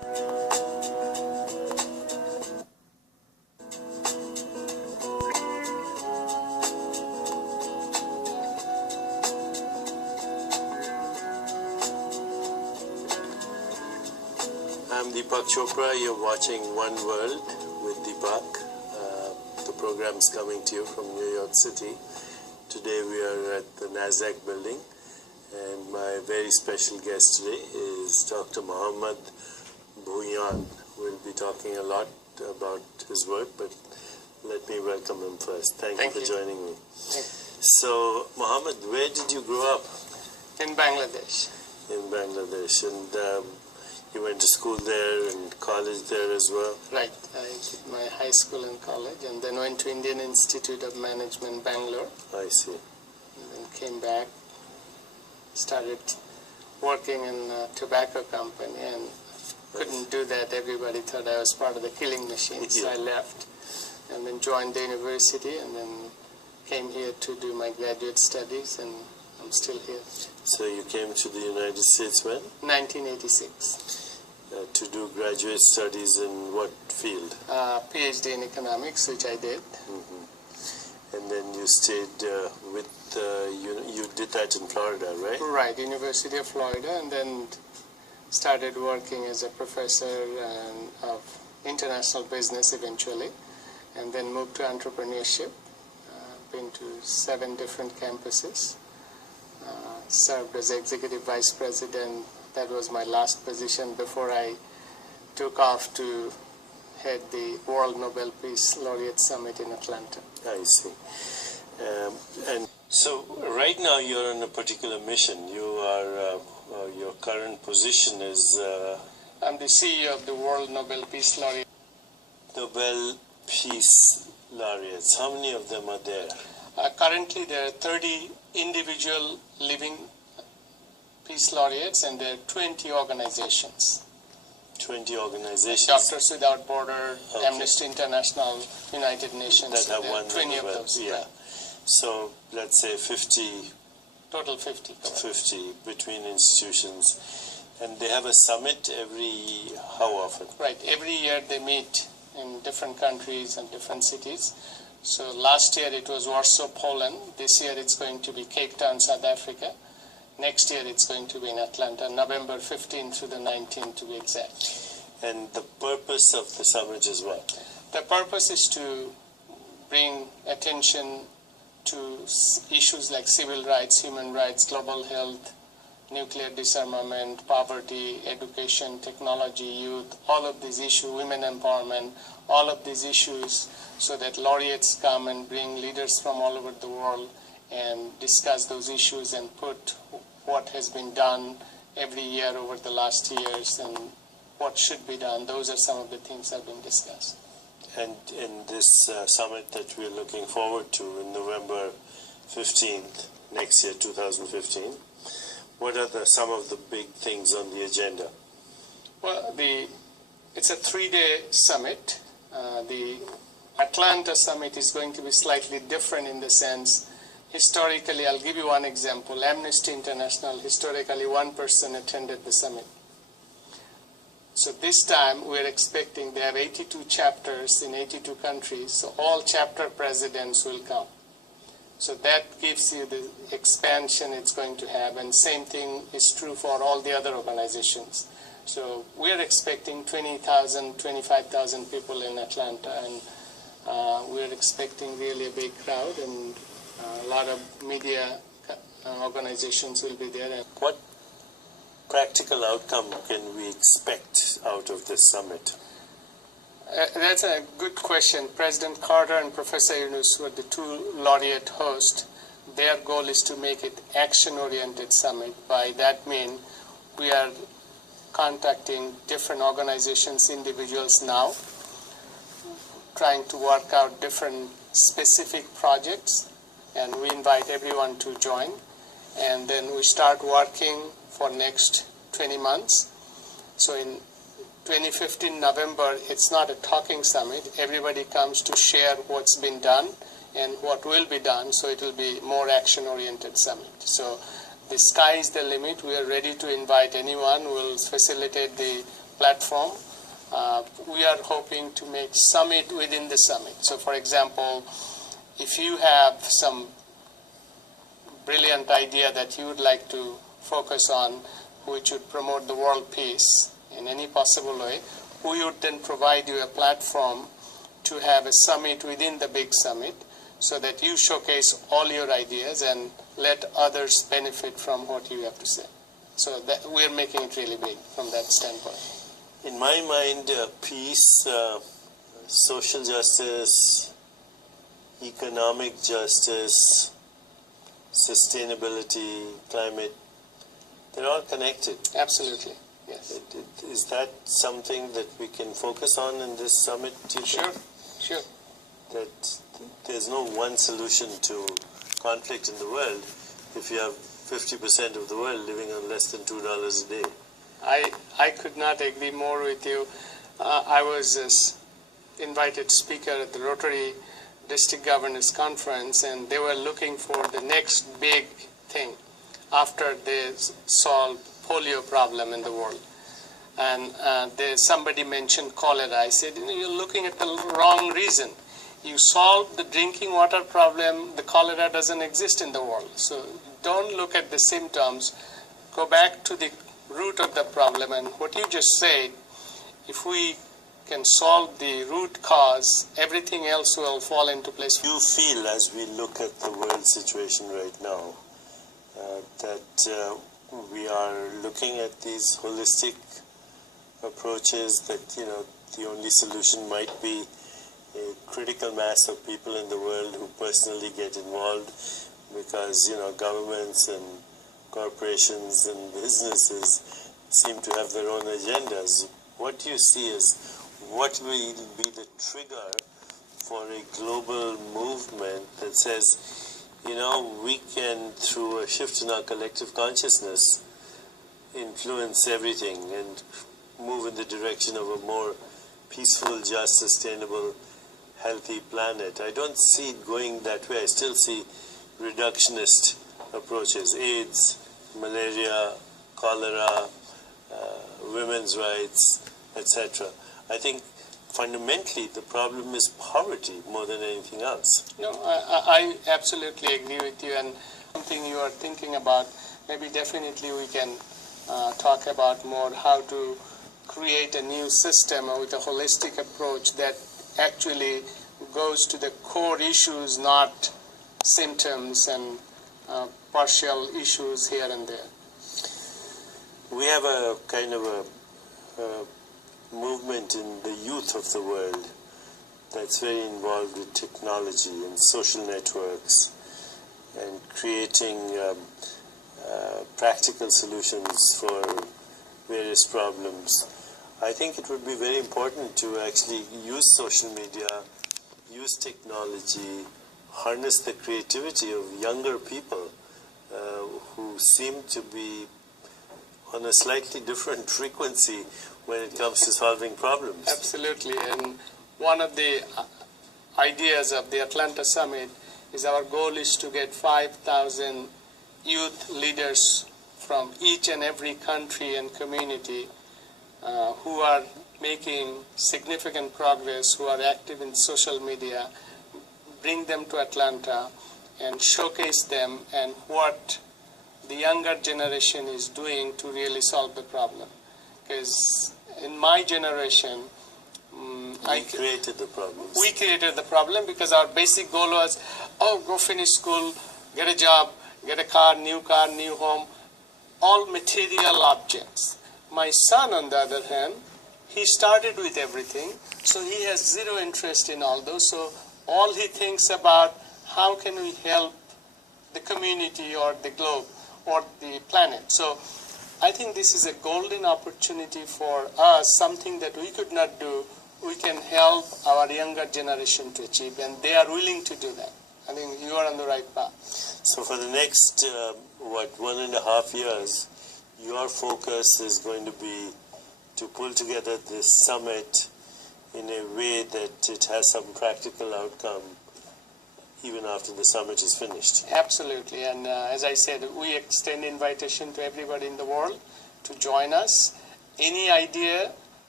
I'm Deepak Chopra. You're watching One World with Deepak. The program's coming to you from New York City. Today we are at the NASDAQ building, and my very special guest today is Dr. Mohammad Bhuiyan. We'll be talking a lot about his work, but let me welcome him first. Thank you for joining me. So, Mohammad, where did you grow up? In Bangladesh. In Bangladesh. And you went to school there and college there as well? Right. I did my high school and college, and then went to Indian Institute of Management, Bangalore. I see. And then came back, started working in a tobacco company, and couldn't do that. Everybody thought I was part of the killing machine, so I left. And then joined the university, and then came here to do my graduate studies, and I'm still here. So you came to the United States when? 1986. To do graduate studies in what field? PhD in economics, which I did. And then you stayed with, you did that in Florida, right? Right, University of Florida, and then started working as a professor of international business eventually, and then moved to entrepreneurship. Been to 7 different campuses. Served as executive vice president. That was my last position before I took off to head the World Nobel Peace Laureate Summit in Atlanta. I see. And so right now you're on a particular mission. You are, your current position is... I'm the CEO of the World Nobel Peace Laureate. Nobel Peace Laureates. How many of them are there? Currently there are 30 individual living Peace Laureates, and there are 20 organizations. 20 organizations? Doctors Without Borders, Amnesty International, United Nations. That have won 20 of those. Yeah. Right. So let's say 50. Total 50. Correct. 50 between institutions. And they have a summit every, how often? Right. Every year they meet in different countries and different cities. So last year it was Warsaw, Poland. This year it's going to be Cape Town, South Africa. Next year it's going to be in Atlanta, November 15th through the 19th to be exact. And the purpose of the summit is what? The purpose is to bring attention to issues like civil rights, human rights, global health, nuclear disarmament, poverty, education, technology, youth, all of these issues, women empowerment, all of these issues, so that laureates come and bring leaders from all over the world and discuss those issues and put what has been done every year over the last years and what should be done. Those are some of the things that have been discussed. And in this summit that we're looking forward to in November 15th, next year, 2015, what are some of the big things on the agenda? Well, it's a 3-day summit. The Atlanta summit is going to be slightly different in the sense, historically, I'll give you one example. Amnesty International, historically, one person attended the summit. So this time, we're expecting, they have 82 chapters in 82 countries, so all chapter presidents will come. So that gives you the expansion it's going to have, and same thing is true for all the other organizations. So we're expecting 20,000, 25,000 people in Atlanta, and we're expecting really a big crowd, and a lot of media organizations will be there. And what practical outcome can we expect out of this summit? That's a good question. President Carter and Professor Yunus were the 2 laureate hosts. Their goal is to make it action-oriented summit. By that mean, we are contacting different organizations, individuals now, trying to work out different specific projects, and we invite everyone to join. And then we start working for next 20 months. So in 2015 November, it's not a talking summit. Everybody comes to share what's been done and what will be done, so it will be more action-oriented summit. So the sky is the limit. We are ready to invite anyone. We'll facilitate the platform. We are hoping to make summit within the summit. So for example, if you have some brilliant idea that you would like to focus on, which would promote the world peace in any possible way, we would then provide you a platform to have a summit within the big summit so that you showcase all your ideas and let others benefit from what you have to say. So that we're making it really big from that standpoint. In my mind, peace, social justice, economic justice, sustainability, climate, they're all connected. Absolutely, yes. Is that something that we can focus on in this summit? Sure, sure. That there's no one solution to conflict in the world if you have 50% of the world living on less than $2 a day. I could not agree more with you. I was invited speaker at the Rotary District Governors Conference, and they were looking for the next big thing after they solved polio problem in the world. And somebody mentioned cholera. I said, you're looking at the wrong reason. You solve the drinking water problem, the cholera doesn't exist in the world. So don't look at the symptoms. Go back to the root of the problem, and what you just said, if we can solve the root cause, everything else will fall into place. You feel, as we look at the world situation right now, that we are looking at these holistic approaches, that the only solution might be a critical mass of people in the world who personally get involved, because governments and corporations and businesses seem to have their own agendas. What do you see as what will be the trigger for a global movement that says, we can, through a shift in our collective consciousness, influence everything and move in the direction of a more peaceful, just, sustainable, healthy planet? I don't see it going that way. I still see reductionist approaches: AIDS, malaria, cholera, women's rights, etc. I think fundamentally the problem is poverty more than anything else. No, I absolutely agree with you, and something you are thinking about, maybe definitely we can talk about more how to create a new system with a holistic approach that actually goes to the core issues, not symptoms and partial issues here and there. We have a kind of a movement in the youth of the world that's very involved with technology and social networks and creating practical solutions for various problems. I think it would be very important to actually use social media, use technology, harness the creativity of younger people who seem to be on a slightly different frequency when it comes to solving problems. Absolutely, and one of the ideas of the Atlanta Summit is our goal is to get 5,000 youth leaders from each and every country and community who are making significant progress, who are active in social media, bring them to Atlanta and showcase them and what the younger generation is doing to really solve the problem. Because in my generation, we created the problems. We created the problem because our basic goal was, go finish school, get a job, get a car, new home, all material objects. My son, on the other hand, he started with everything, so he has zero interest in all those. So all he thinks about, how can we help the community or the globe or the planet. So I think this is a golden opportunity for us, something that we could not do. We can help our younger generation to achieve, and they are willing to do that. I think you are on the right path. So for the next, 1.5 years, your focus is going to be to pull together this summit in a way that it has some practical outcome even after the summit is finished. Absolutely, and as I said, we extend invitation to everybody in the world to join us. Any idea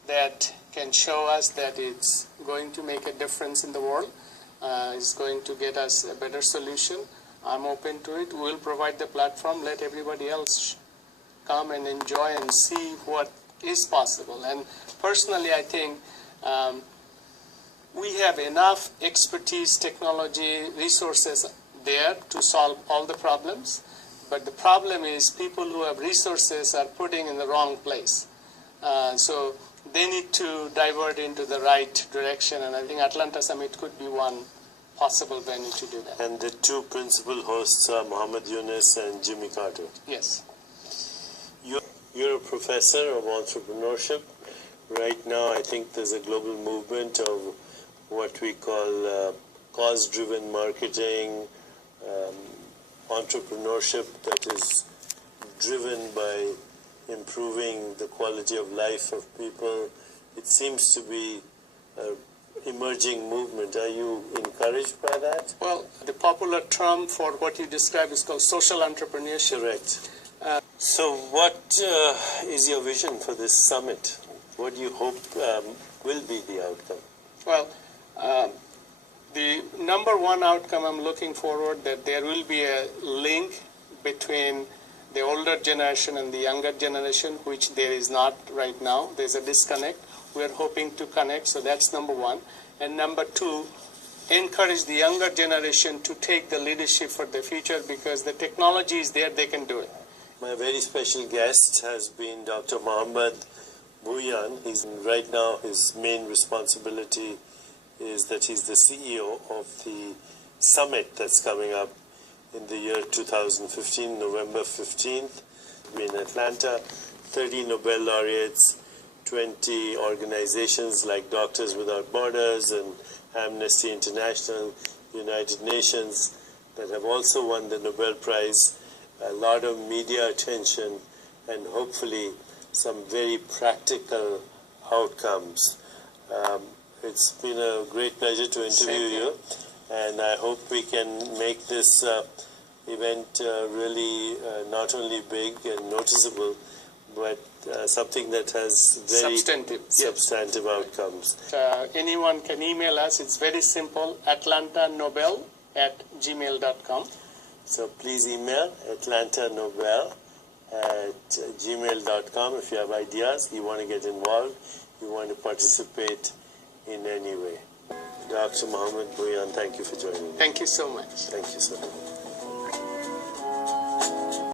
that can show us that it's going to make a difference in the world, is going to get us a better solution, I'm open to it. We'll provide the platform, let everybody else come and enjoy and see what is possible. And personally, I think we have enough expertise, technology, resources there to solve all the problems. But the problem is people who have resources are putting in the wrong place. So they need to divert into the right direction. And I think Atlanta Summit could be one possible venue to do that. And the two principal hosts are Mohammad Yunus and Jimmy Carter. Yes. You're a professor of entrepreneurship. Right now, I think there's a global movement of what we call cause-driven marketing, entrepreneurship that is driven by improving the quality of life of people. It seems to be an emerging movement. Are you encouraged by that? Well, the popular term for what you described is called social entrepreneurship. Correct. So what is your vision for this summit? What do you hope will be the outcome? Well, the number one outcome I'm looking forward that there will be a link between the older generation and the younger generation, which there is not right now. There's a disconnect. We're hoping to connect, so that's number one. And number two, encourage the younger generation to take the leadership for the future because the technology is there, they can do it. My very special guest has been Dr. Mohammad Bhuiyan. Right now his main responsibility is that he's the CEO of the summit that's coming up in the year 2015, November 15th, in Atlanta. 30 Nobel laureates, 20 organizations like Doctors Without Borders and Amnesty International, United Nations that have also won the Nobel Prize. A lot of media attention and hopefully some very practical outcomes. It's been a great pleasure to interview you, and I hope we can make this event really not only big and noticeable, but something that has very substantive outcomes. Anyone can email us. It's very simple, atlantanobel@gmail.com. So please email atlantanobel@gmail.com if you have ideas, you want to get involved, you want to participate in any way. Dr. Mohammad Bhuiyan, thank you for joining me. Thank you so much. Thank you so much.